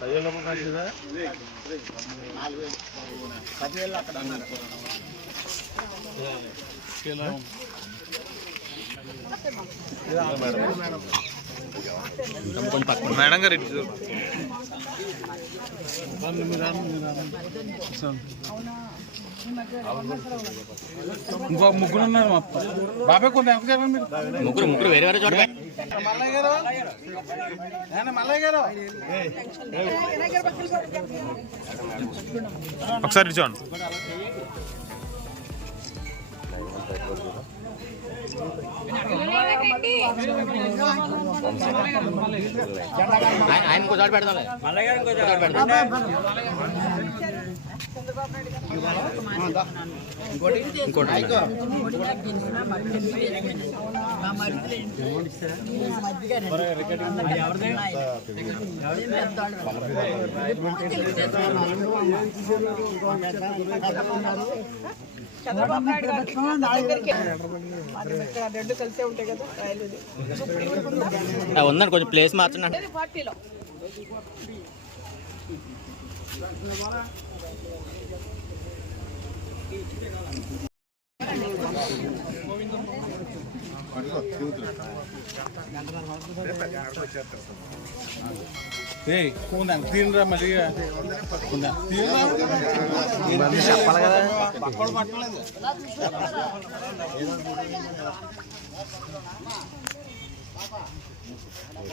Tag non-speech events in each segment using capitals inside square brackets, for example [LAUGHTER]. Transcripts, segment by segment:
పదివేల మంచిదా పదివేలు అక్కడ ఉన్నారు మేడం గారు ఇటు ఇంకో ముగ్గురు ఉన్నారు బాబాయ్ కొంత ముగ్గురు ముగ్గురు వేరే వేరే చోట మల్లయ్య గారు మల్లయ్య గారు ఒకసారి చూడండి. ఆయన ఆయన ఇంకో చోట పెడదాంలే ఇంకో చోట పెడదాం ఇంకోటి చంద్రబాబు నాయుడు రెండు కలిసే ఉంటాయి కదా ఉందండి కొంచెం ప్లేస్ మార్చండి. పార్టీలో. తీనరా మళ్ళీ. చెప్పాలి కదా.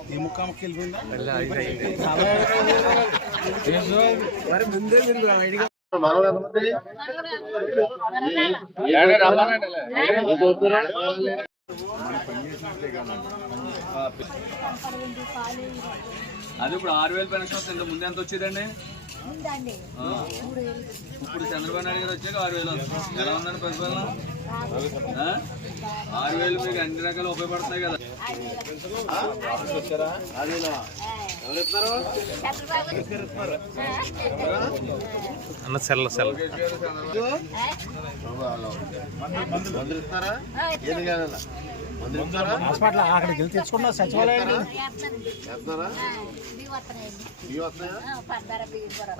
ఈ ముక్క వెళ్ళిపోయిందా? మరి ముందే అది ఇప్పుడు ఆరు వేలు పెన్షన్ వస్తుంది ఇంత ముందు ఎంత వచ్చేదండి. ఇప్పుడు చంద్రబాబు నాయుడు గారు వచ్చాక ఆరు వేలు వస్తుంది. ఎలా ఉందండి పరిపాలన? ఆ? ఆరు వేలు మీకు అన్ని రకాలు ఉపయోగపడుతున్నాయి కదా. అన్న సెల్ల సెల్ల. హాస్పిటల్ అక్కడికి వెళ్ళి తెచ్చుకున్నా సచివాలయం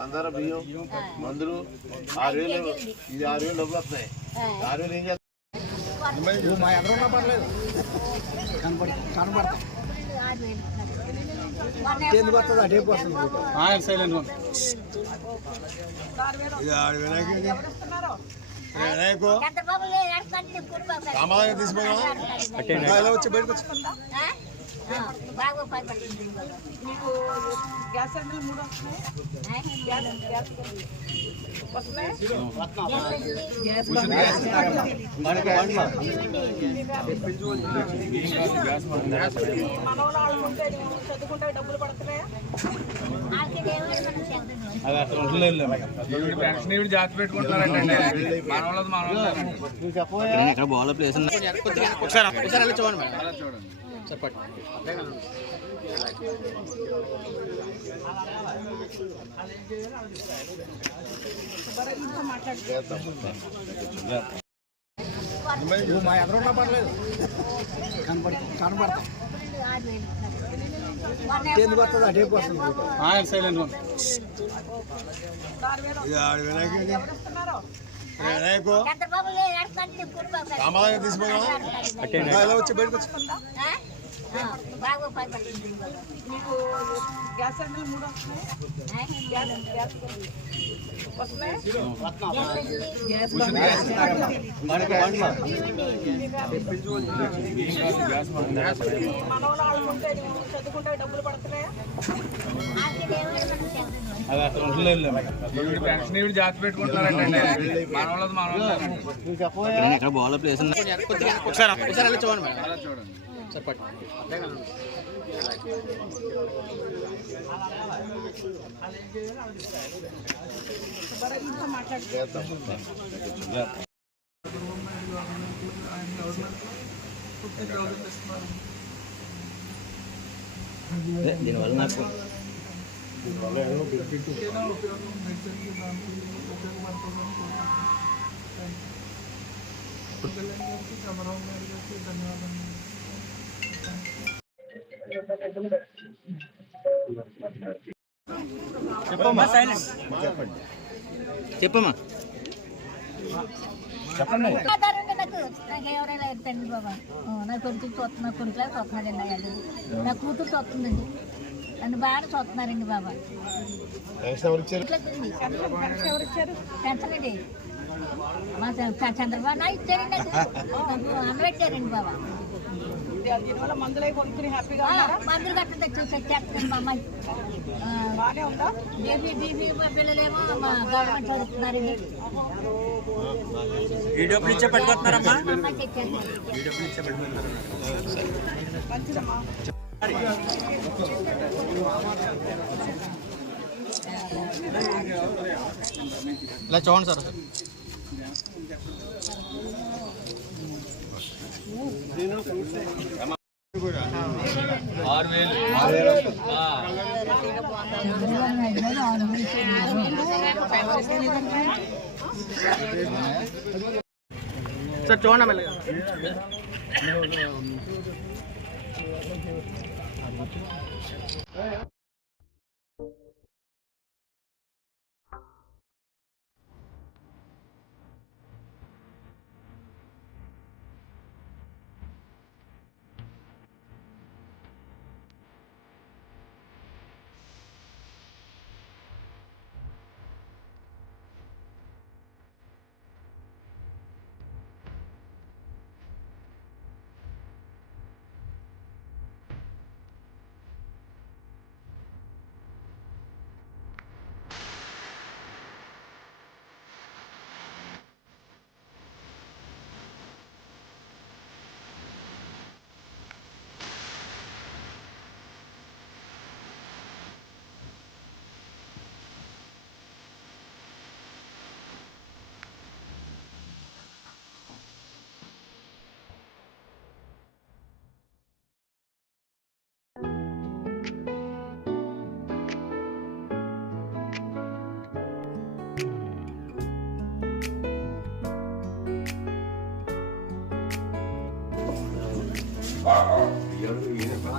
అందరూ బియ్యం మందులు. ఆరు వేలు ఇది ఆరు వేలు డబ్బులు వస్తాయి. ఆరు వేలు ఏం చేస్తారు నువ్వు మా ఎదురున్నా పర్లేదు. కనపడ కనపడతా. ఎందుకు వస్తుంది అటే వస్తుంది సైలెంట్ తీసుకుపోయినా ఇలా వచ్చి బయటకు వచ్చి. గ్యాస్ సిలిండర్లు మూడు వస్తున్నాయి గ్యాస్ గ్యాస్ వస్తున్నాయి మనవరాళ్ళు ఉంటే చదువుకుంటే డబ్బులు పడుతున్నాయా అది అసలు ఉండలేదు ఈవిడ పెన్షన్ ఈవిడ జాతి పెట్టుకుంటున్నారంటే మనవాళ్ళది మనవాళ్ళది ఇక్కడ బాల్ ప్లేస్ ఉంది ఒకసారి ఒకసారి వెళ్ళి చూడండి మేడం అలా చూడండి చెప్పండి. నువ్వు మా ఎదురున్నా పర్లేదు. కనపడ కనపడతా. ఎందుకు వస్తుంది అటే వస్తుంది సైలెంట్ ఇలా వచ్చి బయటకు వచ్చి. మీకు గ్యాస్ సిలిండర్లు మూడు వస్తున్నాయి గ్యాస్ గ్యాస్ వస్తున్నాయి మనవరాళ్ళు ఉంటే చదువుకుంటే డబ్బులు పడుతున్నాయా అది అసలు ఉండలేదు ఈవిడ పెన్షన్ ఈవిడ జాతి పెట్టుకుంటున్నారంటే మనవాళ్ళది మనవాళ్ళది ఇక్కడ బాల్ ప్లేస్ ఉంది ఒకసారి ఒకసారి వెళ్ళి చూడండి మేడం అలా చూడండి చెప్పండి అదే, దీనివల్ల నాకు చెప్పమ్మా. ఆధారంగా నాకు నాకు ఎవరైనా ఎత్తండి బాబా ఆ, నా కొడుకు చూస్తున్నా కొడుకులా చూస్తున్నాడండి నా గడ్డ నా కూతురు చూస్తుందండి నన్ను బాగా చూస్తున్నారండి బాబా పెంచండి మా చంద్రబాబు నాయుడు ఇచ్చారండి నాకు. [LAUGHS] నాకు అన్నబెట్టారండి బాబా. దీనివల్ల మందులు కొనుక్కుని హ్యాపీగా మందులు గట్ట తెచ్చి తెచ్చేస్తుంది మా అమ్మాయి ఆ, బాగానే ఉందా? బీబీ బీబీ పిల్లలేమో మా గవర్నమెంట్ చదువుతున్నారండి ఈ డబ్బులు ఇచ్చే పట్టుకొస్తున్నారమ్మా మా అమ్మాయి తెచ్చారు మంచిదమ్మా. ఇలా చూడండి సార్. ఆరు వేలు సార్ చూడండి మెల్లగా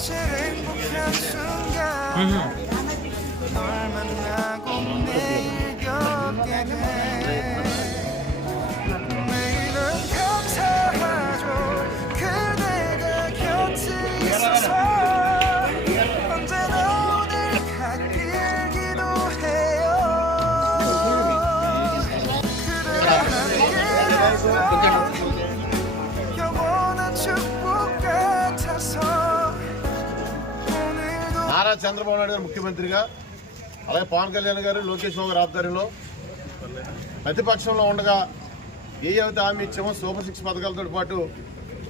제일 행복한 순간 널 만나고 내일 겪게 돼 నారా చంద్రబాబు నాయుడు గారు ముఖ్యమంత్రిగా అలాగే పవన్ కళ్యాణ్ గారు లోకేష్ బాబు గారి ఆధ్వర్యంలో ప్రతిపక్షంలో ఉండగా ఏ ఏవైతే హామీ ఇచ్చామో సూపర్ సిక్స్ పథకాలతో పాటు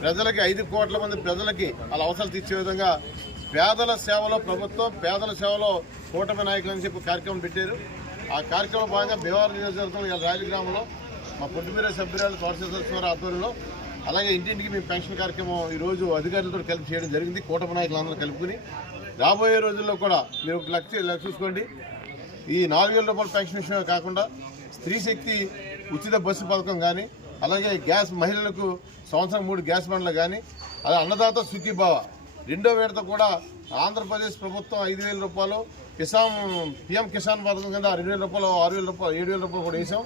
ప్రజలకి ఐదు కోట్ల మంది ప్రజలకి వాళ్ళ అవసరాలు తీర్చే విధంగా పేదల సేవలో ప్రభుత్వం పేదల సేవలో కూటమి నాయకులు అని చెప్పి కార్యక్రమం పెట్టారు. ఆ కార్యక్రమం భాగంగా భీమవరం నియోజకవర్గం ఇలా రాయల గ్రామంలో మా పుట్టిమీర సభ్యురాలు తోటశేశ్వర ఆధ్వర్యంలో అలాగే ఇంటింటికి మేము పెన్షన్ కార్యక్రమం ఈరోజు అధికారులతో కలిపి చేయడం జరిగింది. కూటమి నాయకులందరూ కలుపుకుని రాబోయే రోజుల్లో కూడా మీరు ఒక లక్ష చూసుకోండి. ఈ నాలుగు వేల రూపాయల పెన్షన్ విషయమే కాకుండా స్త్రీ శక్తి ఉచిత బస్సు పథకం కానీ అలాగే గ్యాస్ మహిళలకు సంవత్సరం మూడు గ్యాస్ బండ్లు కానీ అలా అన్నదాత సుఖీభావ రెండో విడత కూడా ఆంధ్రప్రదేశ్ ప్రభుత్వం ఐదు వేల రూపాయలు కిసాన్ పిఎం కిసాన్ పథకం కింద రెండు వేల రూపాయలు ఆరు వేల రూపాయలు ఏడు వేల రూపాయలు కూడా వేసాం.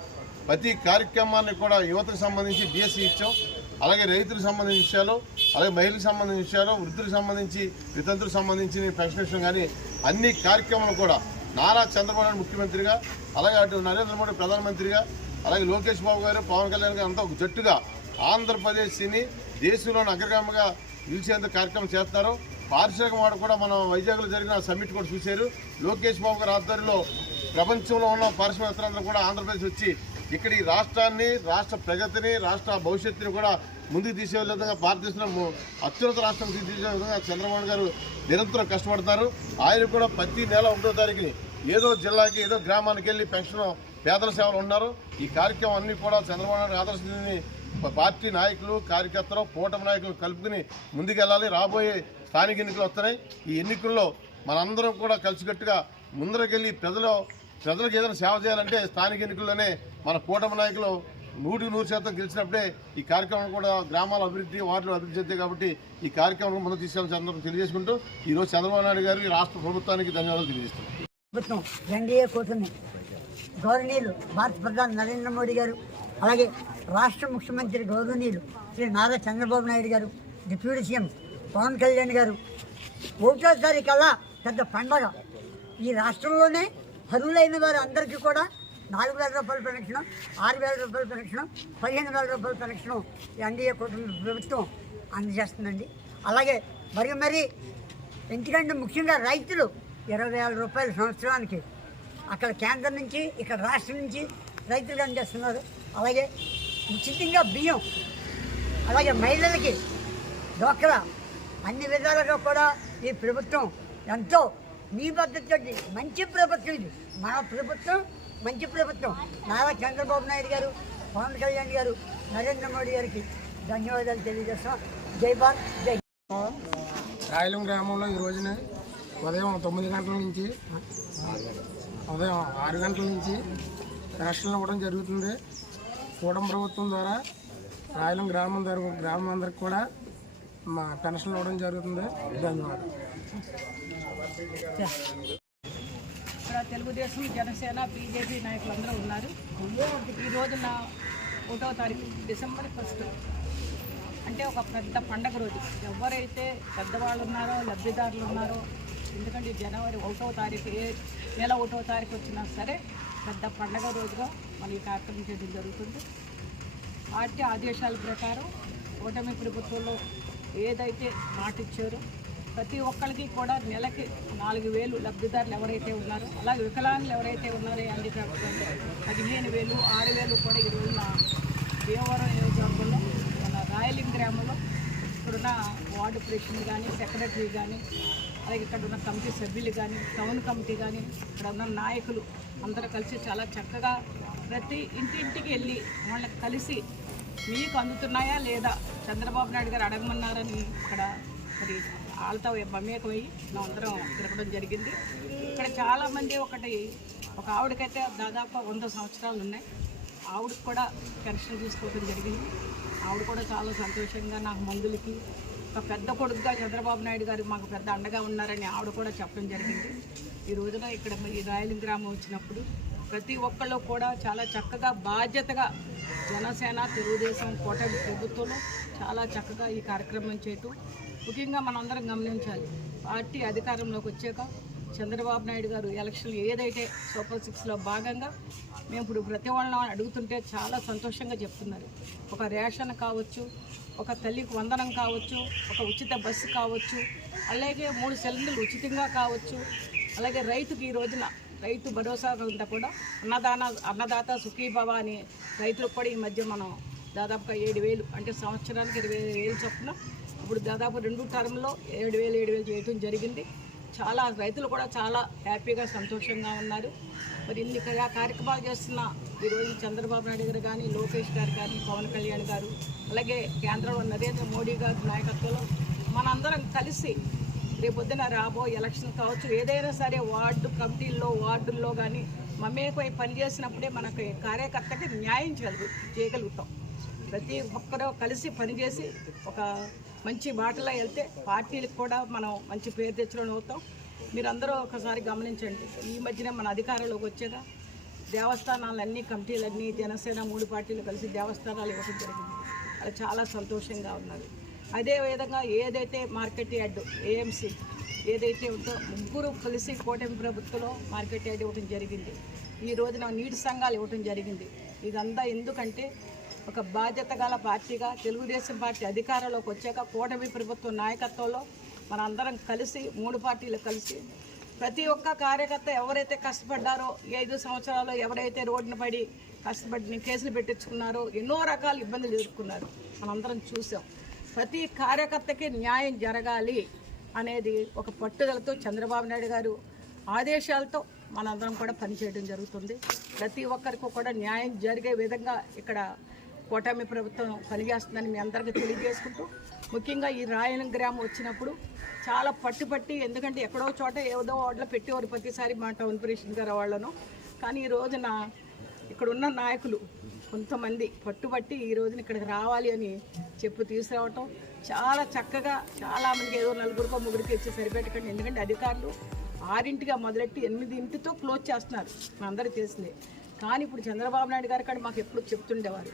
ప్రతి కార్యక్రమాన్ని కూడా యువతకు సంబంధించి డిఎస్సి ఇచ్చాం. అలాగే రైతులకు సంబంధించిన విషయాలు అలాగే మహిళలకు సంబంధించిన విషయాలు వృద్ధులకు సంబంధించి వితంతులకు సంబంధించి పెన్షన్ విషయం కానీ అన్ని కార్యక్రమాలు కూడా నారా చంద్రబాబు నాయుడు ముఖ్యమంత్రిగా అలాగే అటు నరేంద్ర మోడీ ప్రధానమంత్రిగా అలాగే లోకేష్ బాబు గారు పవన్ కళ్యాణ్ గారు అంతా ఒక జట్టుగా ఆంధ్రప్రదేశ్ని దేశంలోని అగ్రగామిగా నిలిచేందుకు కార్యక్రమం చేస్తారు. పారిశ్రామిక వాడు కూడా మనం వైజాగ్లో జరిగిన సమ్మిట్ కూడా చూశారు. లోకేష్ బాబు గారి ఆధ్వర్యంలో ప్రపంచంలో ఉన్న పారిశ్రామికవేత్తలందరూ కూడా ఆంధ్రప్రదేశ్ వచ్చి ఇక్కడ ఈ రాష్ట్రాన్ని రాష్ట్ర ప్రగతిని రాష్ట్ర భవిష్యత్తుని కూడా ముందుకు తీసుకెళ్ళే విధంగా భారతదేశం అత్యున్నత రాష్ట్రం తీసుకెళ్ళే విధంగా చంద్రబాబు గారు నిరంతరం కష్టపడతారు. ఆయన కూడా ప్రతి నెల ఒకటో తారీఖుని ఏదో జిల్లాకి ఏదో గ్రామానికి వెళ్ళి పెన్షన్ పేదల సేవలు ఉన్నారు. ఈ కార్యక్రమం అన్నీ కూడా చంద్రబాబు నాయుడు ఆదర్శించింది పార్టీ నాయకులు కార్యకర్తలు కూటమి నాయకులు కలుపుకుని ముందుకెళ్ళాలి. రాబోయే స్థానిక ఎన్నికలు వస్తున్నాయి. ఈ ఎన్నికల్లో మనందరం కూడా కలిసికట్టుగా ముందరకెళ్ళి ప్రజలు ప్రజలకు ఏదైనా సేవ చేయాలంటే స్థానిక ఎన్నికల్లోనే మన కూటమి నాయకులు నూటికి నూరు శాతం గెలిచినప్పుడే ఈ కార్యక్రమం కూడా గ్రామాల అభివృద్ధి వార్డులు అభివృద్ధి చెందాయి కాబట్టి ఈ కార్యక్రమం ముందు తీసుకెళ్ళిన సందర్భం తెలియజేసుకుంటూ ఈరోజు చంద్రబాబు నాయుడు గారు రాష్ట్ర ప్రభుత్వానికి ధన్యవాదాలు తెలియజేస్తున్నాం ప్రభుత్వం ఎన్డీఏ కూటమి గౌరవనీయులు భారత ప్రధాని నరేంద్ర మోడీ గారు అలాగే రాష్ట్ర ముఖ్యమంత్రి గౌరవనీయులు శ్రీ నారా చంద్రబాబు నాయుడు గారు డిప్యూటీ సీఎం పవన్ కళ్యాణ్ గారు. ఒకటోసారి కల్లా పెద్ద పండగ. ఈ రాష్ట్రంలోనే హరులైన వారు అందరికీ కూడా నాలుగు వేల రూపాయల పెన్షన్ ఆరు వేల రూపాయల పెన్షన్ పదిహేను వేల రూపాయల పెన్షన్ ఎన్డీఏ కుటుంబ ప్రభుత్వం అందజేస్తుందండి. అలాగే మరి మరి ఎందుకంటే ముఖ్యంగా రైతులు ఇరవై వేల రూపాయల సంవత్సరానికి అక్కడ కేంద్రం నుంచి ఇక్కడ రాష్ట్రం నుంచి రైతులు అందజేస్తున్నారు. అలాగే ఉచితంగా బియ్యం అలాగే మహిళలకి డోక్రా అన్ని విధాలుగా కూడా ఈ ప్రభుత్వం ఎంతో మీ పద్ధతి మంచి ప్రభుత్వం ఇది. మన ప్రభుత్వం మంచి ప్రభుత్వం. నారా చంద్రబాబు నాయుడు గారు పవన్ కళ్యాణ్ గారు నరేంద్ర మోడీ గారికి ధన్యవాదాలు తెలియజేస్తాం. జై భారత్ జై రాయలం గ్రామంలో ఈ రోజున ఉదయం తొమ్మిది గంటల నుంచి ఉదయం ఆరు గంటల నుంచి పెన్షన్లు ఇవ్వడం జరుగుతుంది. కూటమి ప్రభుత్వం ద్వారా రాయలం గ్రామం ద్వారా గ్రామం అందరికి కూడా మా పెన్షన్లు ఇవ్వడం జరుగుతుంది. ధన్యవాదాలు. ఇక్కడ తెలుగుదేశం జనసేన బీజేపీ నాయకులందరూ ఉన్నారు. ఈ రోజున ఒకటో తారీఖు డిసెంబర్ ఫస్ట్. అంటే ఒక పెద్ద పండగ రోజు. ఎవరైతే పెద్దవాళ్ళు ఉన్నారో లబ్ధిదారులు ఉన్నారో ఎందుకంటే జనవరి ఒకటో తారీఖు ఏ నెల ఒకటో తారీఖు వచ్చినా సరే పెద్ద పండగ రోజుగా మన ఈ కార్యక్రమం చేయడం జరుగుతుంది. పార్టీ ఆదేశాల ప్రకారం ఓటమి ప్రభుత్వంలో ఏదైతే మాట ఇచ్చారో ప్రతి ఒక్కరికి కూడా నెలకి నాలుగు వేలు లబ్ధిదారులు ఎవరైతే ఉన్నారో అలాగే వికలాంగులు ఎవరైతే ఉన్నారో హ్యాండిక్రాఫ్ట్ పదిహేను వేలు ఆరు వేలు కూడా ఈరోజు రోజున దేవవరం నియోజకవర్గంలో మన రాయలింగ్ గ్రామంలో ఇక్కడున్న వార్డు ప్రెసిడెంట్ కానీ సెక్రటరీ కానీ అలాగే ఇక్కడ ఉన్న కమిటీ సభ్యులు కానీ టౌన్ కమిటీ కానీ ఇక్కడ ఉన్న నాయకులు అందరూ కలిసి చాలా చక్కగా ప్రతి ఇంటింటికి వెళ్ళి వాళ్ళకి కలిసి మీకు అందుతున్నాయా లేదా చంద్రబాబు నాయుడు గారు అడగమన్నారని ఇక్కడ మరి వాళ్ళతో మమేకమై మేమందరం తిరగడం జరిగింది. ఇక్కడ చాలామంది ఒకటి ఒక ఆవిడకైతే దాదాపు వంద సంవత్సరాలు ఉన్నాయి. ఆవిడకి కూడా పెన్షన్ తీసుకోవడం జరిగింది. ఆవిడ కూడా చాలా సంతోషంగా నాకు మందులకి ఒక పెద్ద కొడుకుగా చంద్రబాబు నాయుడు గారు మాకు పెద్ద అండగా ఉన్నారని ఆవిడ కూడా చెప్పడం జరిగింది. ఈ రోజున ఇక్కడ ఈ రాయలింగ్ గ్రామం వచ్చినప్పుడు ప్రతి ఒక్కళ్ళు కూడా చాలా చక్కగా బాధ్యతగా జనసేన తెలుగుదేశం కూటమి ప్రభుత్వంలో చాలా చక్కగా ఈ కార్యక్రమం చేయటం ముఖ్యంగా మనందరం గమనించాలి. పార్టీ అధికారంలోకి వచ్చాక చంద్రబాబు నాయుడు గారు ఎలక్షన్లు ఏదైతే సూపర్ సిక్స్లో భాగంగా మేము ఇప్పుడు ప్రతి వాళ్ళని అడుగుతుంటే చాలా సంతోషంగా చెప్తున్నారు. ఒక రేషన్ కావచ్చు ఒక తల్లికి వందనం కావచ్చు ఒక ఉచిత బస్సు కావచ్చు అలాగే మూడు సిలిండర్లు ఉచితంగా కావచ్చు అలాగే రైతుకి ఈ రోజున రైతు భరోసా అంతా కూడా అన్నదాన అన్నదాత సుఖీభవ అని రైతులకు కూడా ఈ మధ్య మనం దాదాపుగా ఏడు వేలు అంటే సంవత్సరానికి ఇరవై వేలు చొప్పున ఇప్పుడు దాదాపు రెండు టర్మ్లో ఏడు వేలు ఏడు వేలు చేయటం జరిగింది. చాలా రైతులు కూడా చాలా హ్యాపీగా సంతోషంగా ఉన్నారు. మరి ఇన్ని కార్యక్రమాలు చేస్తున్న ఈరోజు చంద్రబాబు నాయుడు గారు కానీ లోకేష్ గారు కానీ పవన్ కళ్యాణ్ గారు అలాగే కేంద్రంలో నరేంద్ర మోడీ గారి నాయకత్వంలో మనందరం కలిసి రేపొద్దున రాబో ఎలక్షన్ కావచ్చు ఏదైనా సరే వార్డు కమిటీల్లో వార్డుల్లో కానీ మమేకమై పనిచేసినప్పుడే మనకు కార్యకర్తకి న్యాయం చేయగలుగుతాం. ప్రతి ఒక్కరూ కలిసి పనిచేసి ఒక మంచి బాటలో వెళ్తే పార్టీలకు కూడా మనం మంచి పేరు తెచ్చుకొని అవుతాం మీరందరూ ఒకసారి గమనించండి. ఈ మధ్యనే మన అధికారంలోకి వచ్చాక దేవస్థానాలన్నీ కమిటీలన్నీ జనసేన మూడు పార్టీలు కలిసి దేవస్థానాలు ఇవ్వడం జరిగింది. అది చాలా సంతోషంగా ఉన్నది. అదే విధంగా ఏదైతే మార్కెట్ యార్డ్ ఏఎంసీ ఏదైతే ఉందో ముగ్గురు కలిసి కూటమి ప్రభుత్వంలో మార్కెట్ యార్డ్ ఇవ్వడం జరిగింది. ఈ రోజున నీటి సంఘాలు ఇవ్వడం జరిగింది. ఇదంతా ఎందుకంటే ఒక బాధ్యత గల పార్టీగా తెలుగుదేశం పార్టీ అధికారంలోకి వచ్చాక కూటమి ప్రభుత్వం నాయకత్వంలో మనందరం కలిసి మూడు పార్టీలు కలిసి ప్రతి ఒక్క కార్యకర్త ఎవరైతే కష్టపడ్డారో ఐదు సంవత్సరాలు ఎవరైతే రోడ్డున పడి కష్టపడి కేసులు పెట్టించుకున్నారో ఎన్నో రకాల ఇబ్బందులు ఎదుర్కొన్నారు. మనందరం చూసాం. ప్రతి కార్యకర్తకి న్యాయం జరగాలి అనేది ఒక పట్టుదలతో చంద్రబాబు నాయుడు గారు ఆదేశాలతో మనందరం కూడా పనిచేయడం జరుగుతుంది. ప్రతి ఒక్కరికి కూడా న్యాయం జరిగే విధంగా ఇక్కడ కూటమి ప్రభుత్వం పనిచేస్తుందని మీ అందరికీ తెలియజేసుకుంటూ ముఖ్యంగా ఈ రాయలం గ్రామం వచ్చినప్పుడు చాలా పట్టుపట్టి ఎందుకంటే ఎక్కడో చోట ఏదో వాటిలో పెట్టేవారు ప్రతిసారి మా టౌన్ ప్రెసిడెంట్ గారు వాళ్ళను. కానీ ఈ రోజున ఇక్కడ ఉన్న నాయకులు కొంతమంది పట్టుబట్టి ఈ రోజున ఇక్కడికి రావాలి అని చెప్పు తీసుకురావటం చాలా చక్కగా చాలా మందికి ఏదో నలుగురికో ముగ్గురికి వచ్చి సరిపెట్టకండి. ఎందుకంటే అధికారులు ఆరింటిగా మొదలెట్టి ఎనిమిది ఇంటితో క్లోజ్ చేస్తున్నారు. మనందరూ తెలిసిందే. కానీ ఇప్పుడు చంద్రబాబు నాయుడు గారు కానీ మాకు ఎప్పుడు చెప్తుండేవారు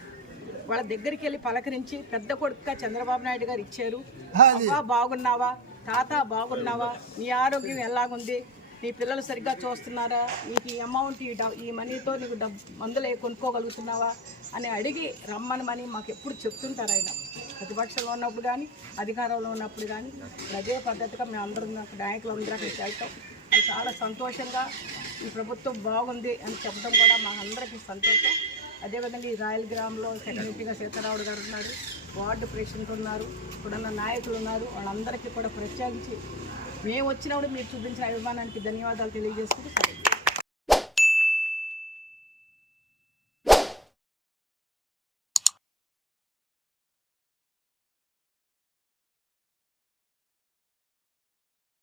వాళ్ళ దగ్గరికి వెళ్ళి పలకరించి పెద్ద కొడుకుగా చంద్రబాబు నాయుడు గారు ఇచ్చారు. అబ్బా బాగున్నావా? తాత బాగున్నావా? నీ ఆరోగ్యం ఎలాగుంది? నీ పిల్లలు సరిగ్గా చూస్తున్నారా? నీకు ఈ అమౌంట్ ఈ ఈ మనీతో నీకు డబ్బు మందులు కొనుక్కోగలుగుతున్నావా? అని అడిగి రమ్మనమని మాకు ఎప్పుడు చెప్తుంటారు ఆయన. ప్రతిపక్షంలో ఉన్నప్పుడు కానీ అధికారంలో ఉన్నప్పుడు కానీ అదే పద్ధతిగా మేము అందరం నాయకులు అందరూ అక్కడికి వెళ్తాం. అది చాలా సంతోషంగా ఈ ప్రభుత్వం బాగుంది అని చెప్పడం కూడా మా అందరికీ సంతోషం. అదేవిధంగా ఈ రాయల్ గ్రామంలో సెక్రటరీగా సీతారావుడు గారు ఉన్నారు. వార్డు ప్రెసిడెంట్ ఉన్నారు. ఇప్పుడున్న నాయకులు ఉన్నారు. వాళ్ళందరికీ కూడా ప్రత్యేకించి మేము వచ్చినప్పుడు మీరు చూపించిన అభిమానానికి ధన్యవాదాలు తెలియజేసుకుంటూ